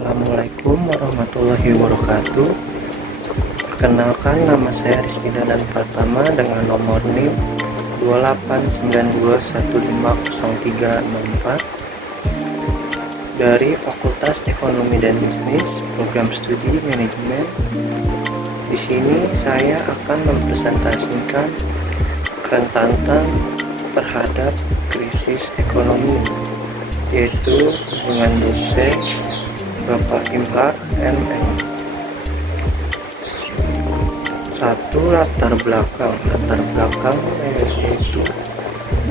Assalamualaikum warahmatullahi wabarakatuh. Perkenalkan, nama saya Rizky Dadan Pratama dengan nomor NIM 2892150364 dari Fakultas Ekonomi dan Bisnis, Program Studi Manajemen. Di sini saya akan mempresentasikan kerentanan terhadap krisis ekonomi, yaitu dengan dosen Bapak Imhar MM. 1. Latar belakang yaitu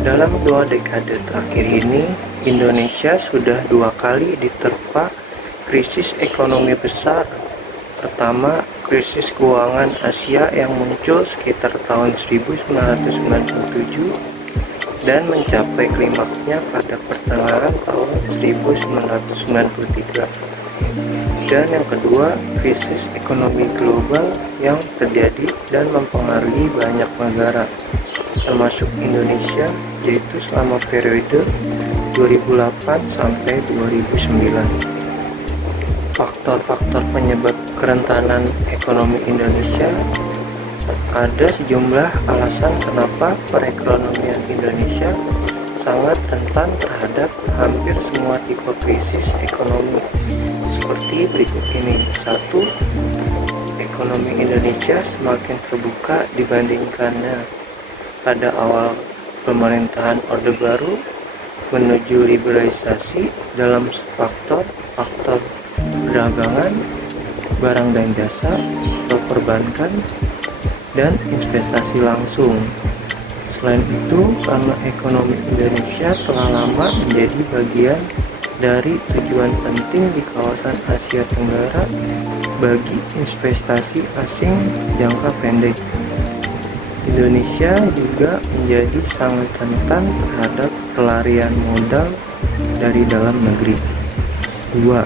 dalam 2 dekade terakhir ini Indonesia sudah 2 kali diterpa krisis ekonomi besar. Pertama, krisis keuangan Asia yang muncul sekitar tahun 1997 dan mencapai klimaksnya pada pertengahan tahun 1993. Dan yang kedua, krisis ekonomi global yang terjadi dan mempengaruhi banyak negara, termasuk Indonesia, yaitu selama periode 2008 sampai 2009. Faktor-faktor penyebab kerentanan ekonomi Indonesia. Ada sejumlah alasan kenapa perekonomian Indonesia sangat rentan terhadap hampir semua tipe krisis ekonomi, seperti berikut ini. 1. Ekonomi Indonesia semakin terbuka dibandingkannya pada awal pemerintahan Orde Baru menuju liberalisasi dalam faktor perdagangan, barang dan jasa, atau perbankan, dan investasi langsung. Selain itu, karena ekonomi Indonesia telah lama menjadi bagian dari tujuan penting di kawasan Asia Tenggara bagi investasi asing jangka pendek, Indonesia juga menjadi sangat rentan terhadap pelarian modal dari dalam negeri. 2.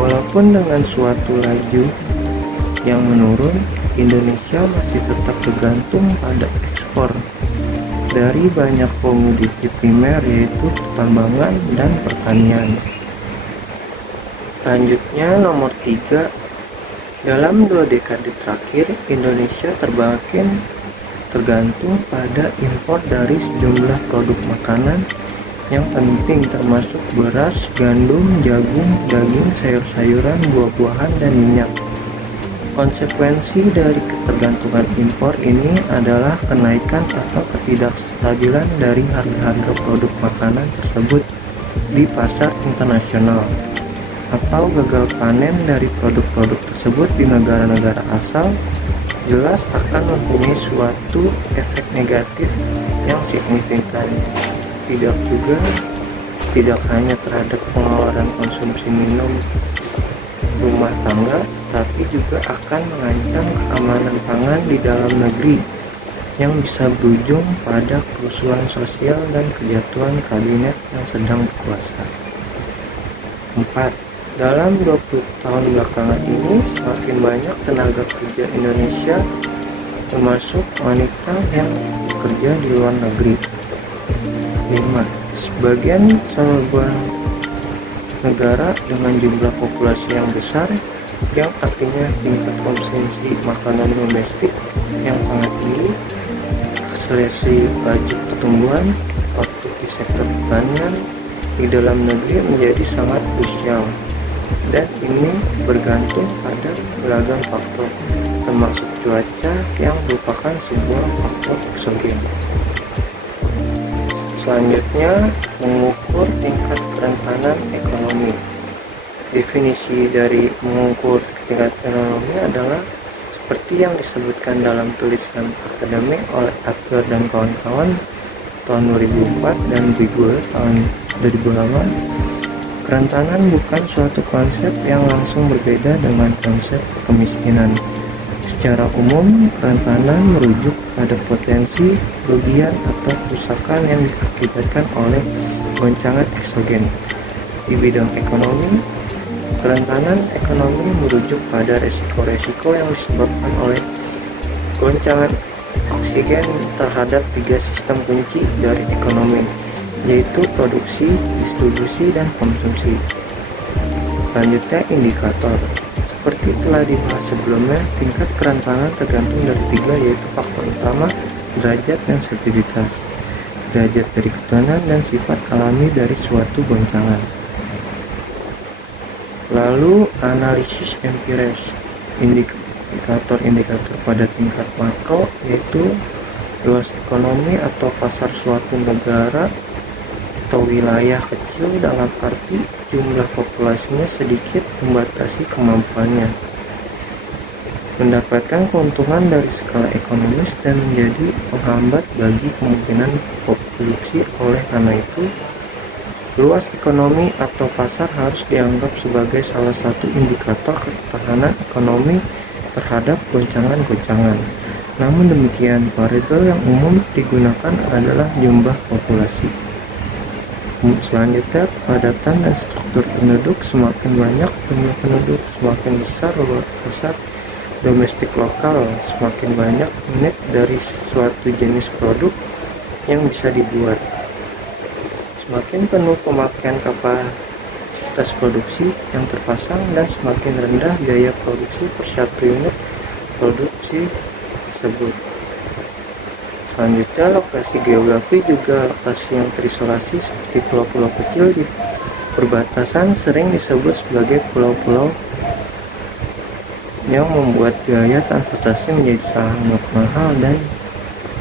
Walaupun dengan suatu laju yang menurun, Indonesia masih tetap bergantung pada ekspor dari banyak komoditi primer, yaitu pertambangan dan pertanian. Selanjutnya, nomor 3. Dalam 2 dekade terakhir, Indonesia tergantung pada impor dari sejumlah produk makanan yang penting, termasuk beras, gandum, jagung, daging, sayur-sayuran, buah-buahan, dan minyak. Konsekuensi dari ketergantungan impor ini adalah kenaikan atau ketidakstabilan dari harga-harga produk makanan tersebut di pasar internasional, atau gagal panen dari produk-produk tersebut di negara-negara asal jelas akan mempunyai suatu efek negatif yang signifikan. Tidak hanya terhadap pengeluaran konsumsi minum rumah tangga, tapi juga akan mengancam keamanan pangan di dalam negeri yang bisa berujung pada kerusuhan sosial dan kejatuhan kabinet yang sedang berkuasa. 4. Dalam 20 tahun belakangan ini, semakin banyak tenaga kerja Indonesia, termasuk wanita, yang bekerja di luar negeri. 5. Sebagian sebuah negara dengan jumlah populasi yang besar, yang artinya tingkat konsumsi makanan domestik yang sangat tinggi, akselerasi laju pertumbuhan output di sektor pertanian di dalam negeri menjadi sangat krusial, dan ini bergantung pada beragam faktor, termasuk cuaca yang merupakan sebuah faktor eksogen. Selanjutnya, mengukur tingkat kerentanan ekonomi. Definisi dari mengukur tingkat ekonomi adalah seperti yang disebutkan dalam tulisan akademik oleh Arthur dan kawan-kawan tahun 2004 dan Bigul tahun 2008. Kerentanan bukan suatu konsep yang langsung berbeda dengan konsep kemiskinan. Secara umum, kerentanan merujuk pada potensi kerugian atau kerusakan yang diakibatkan oleh goncangan eksogen. Di bidang ekonomi, kerentanan ekonomi merujuk pada resiko-resiko yang disebabkan oleh goncangan oksigen terhadap 3 sistem kunci dari ekonomi, yaitu produksi, distribusi, dan konsumsi. Selanjutnya, indikator. Seperti telah dibahas sebelumnya, tingkat kerentanan tergantung dari tiga, yaitu faktor utama, derajat, dan sensitivitas. Derajat dari ketuhanan dan sifat alami dari suatu goncangan. Lalu, analisis empiris. Indikator-indikator pada tingkat makro yaitu luas ekonomi atau pasar suatu negara atau wilayah kecil dalam arti jumlah populasinya sedikit membatasi kemampuannya, mendapatkan keuntungan dari skala ekonomis dan menjadi penghambat bagi kemungkinan produksi. Oleh karena itu, luas ekonomi atau pasar harus dianggap sebagai salah satu indikator ketahanan ekonomi terhadap goncangan-goncangan. Namun demikian, variabel yang umum digunakan adalah jumlah populasi. Selanjutnya, kepadatan dan struktur penduduk. Semakin banyak jumlah penduduk, semakin besar luas pasar domestik lokal, semakin banyak unit dari suatu jenis produk yang bisa dibuat. Semakin penuh pemakaian kapasitas produksi yang terpasang dan semakin rendah biaya produksi per satu unit produksi tersebut. Selanjutnya, lokasi geografi juga lokasi yang terisolasi seperti pulau-pulau kecil di perbatasan sering disebut sebagai pulau-pulau yang membuat biaya transportasi menjadi sangat mahal dan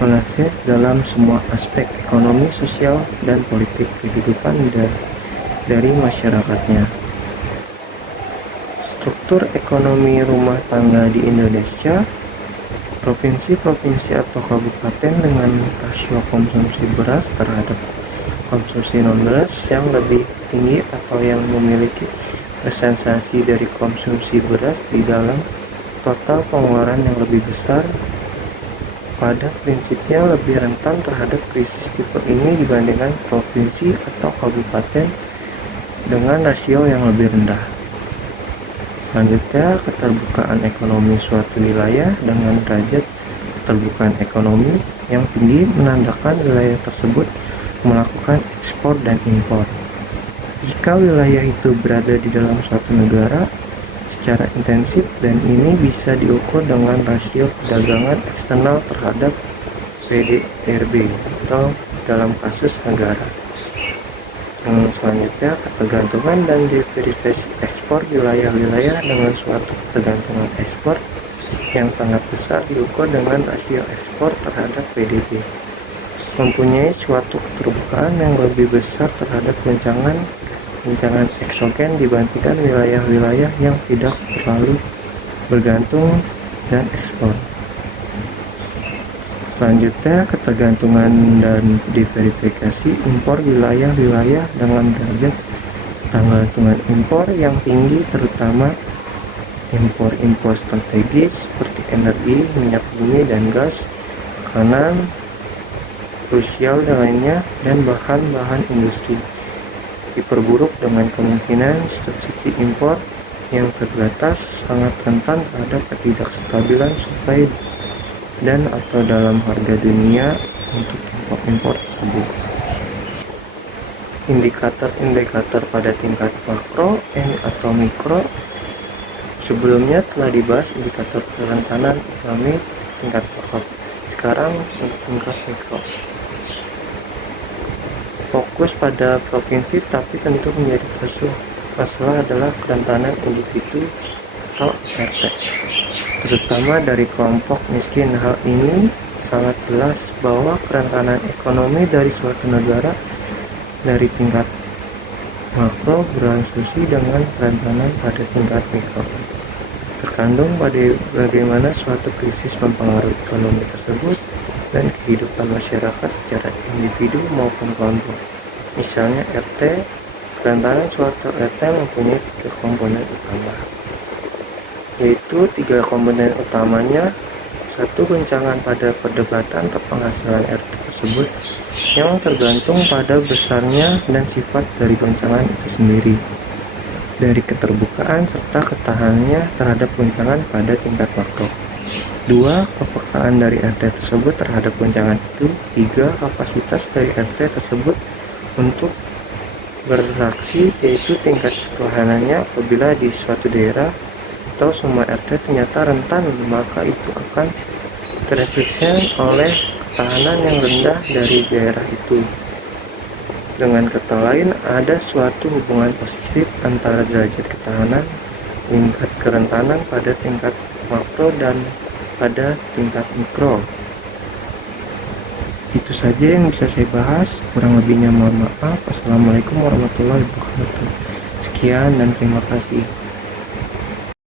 mengakhir dalam semua aspek ekonomi, sosial, dan politik kehidupan dari masyarakatnya. Struktur ekonomi rumah tangga di Indonesia. Provinsi-provinsi atau kabupaten dengan rasio konsumsi beras terhadap konsumsi non-beras yang lebih tinggi atau yang memiliki presentasi dari konsumsi beras di dalam total pengeluaran yang lebih besar, pada prinsipnya lebih rentan terhadap krisis tipe ini dibandingkan provinsi atau kabupaten dengan rasio yang lebih rendah. Selanjutnya, keterbukaan ekonomi suatu wilayah. Dengan derajat keterbukaan ekonomi yang tinggi menandakan wilayah tersebut melakukan ekspor dan impor. Jika wilayah itu berada di dalam suatu negara secara intensif, dan ini bisa diukur dengan rasio perdagangan eksternal terhadap PDRB atau dalam kasus negara. Selanjutnya, ketergantungan dan diversifikasi ekspor. Wilayah-wilayah dengan suatu ketergantungan ekspor yang sangat besar diukur dengan rasio ekspor terhadap PDB, mempunyai suatu keterbukaan yang lebih besar terhadap goncangan eksogen dibandingkan wilayah-wilayah yang tidak terlalu bergantung dan ekspor. Selanjutnya, ketergantungan dan diverifikasi impor. Wilayah-wilayah dengan derajat ketergantungan impor yang tinggi, terutama impor strategis seperti energi, minyak bumi dan gas, makanan, krusial dan lainnya, dan bahan-bahan industri, diperburuk dengan kemungkinan subsidi impor yang terbatas, sangat rentan terhadap ketidakstabilan supply dan atau dalam harga dunia untuk impor tersebut. Indikator-indikator pada tingkat makro atau mikro. Sebelumnya telah dibahas indikator kerentanan ekonomi tingkat makro. Sekarang tingkat mikro. Fokus pada provinsi, tapi tentu menjadi masalah adalah kerentanan individu atau RT, terutama dari kelompok miskin. Hal ini sangat jelas bahwa kerentanan ekonomi dari suatu negara dari tingkat makro berasumsi dengan kerentanan pada tingkat mikro, terkandung pada bagaimana suatu krisis mempengaruhi ekonomi tersebut dan kehidupan masyarakat secara individu maupun kelompok. Misalnya RT, kerentanan suatu RT mempunyai 3 komponen utama, yaitu 3 komponen utamanya. 1. Goncangan pada perdebatan atau penghasilan RT tersebut yang tergantung pada besarnya dan sifat dari goncangan itu sendiri, dari keterbukaan serta ketahanannya terhadap goncangan pada tingkat makro. 2. Kepekaan dari RT tersebut terhadap goncangan itu. 3. Kapasitas dari RT tersebut untuk beraksi, yaitu tingkat ketuhanannya. Apabila di suatu daerah atau semua RT ternyata rentan, maka itu akan terefleksi oleh ketahanan yang rendah dari daerah itu. Dengan kata lain, ada suatu hubungan positif antara derajat ketahanan, tingkat kerentanan pada tingkat makro dan pada tingkat mikro. Itu saja yang bisa saya bahas, kurang lebihnya mohon maaf. Assalamualaikum warahmatullahi wabarakatuh. Sekian dan terima kasih.